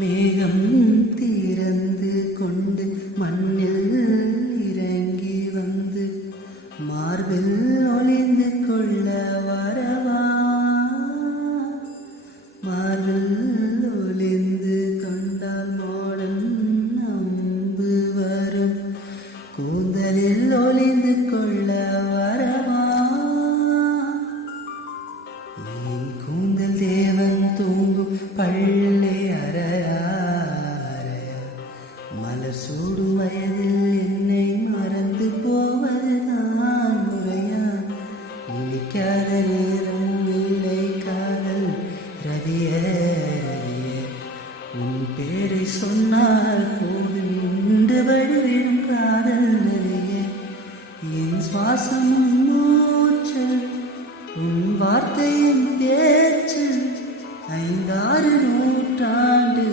மேகம் திறந்து கொண்டு மண்ணில் இறங்கி வந்து மார்பில் ஒளிந்து கொள்ள வரவா, மார்பில் ஒளிந்து கொண்டால் மோடன் அம்பு வரும், கூந்தலில் ஒளிந்து கொள்ள வரவா. என் கூந்தல் தேவன் தூங்கும் பள்ளி அறையா, மலர் சூடும் வயதில் என்னை மறந்து போவதுதான் முறையா. நினைக்காத நேரம் இல்லை காதல் ரதியே ரதியே, உன் பேரை சொன்னால் போதும் நின்று வழிவிடும் காதல் நதியே. என் சுவாசமும் மூச்சு உன் வார்த்தையின் பேச்சு 5-6 நூற்றாண்டு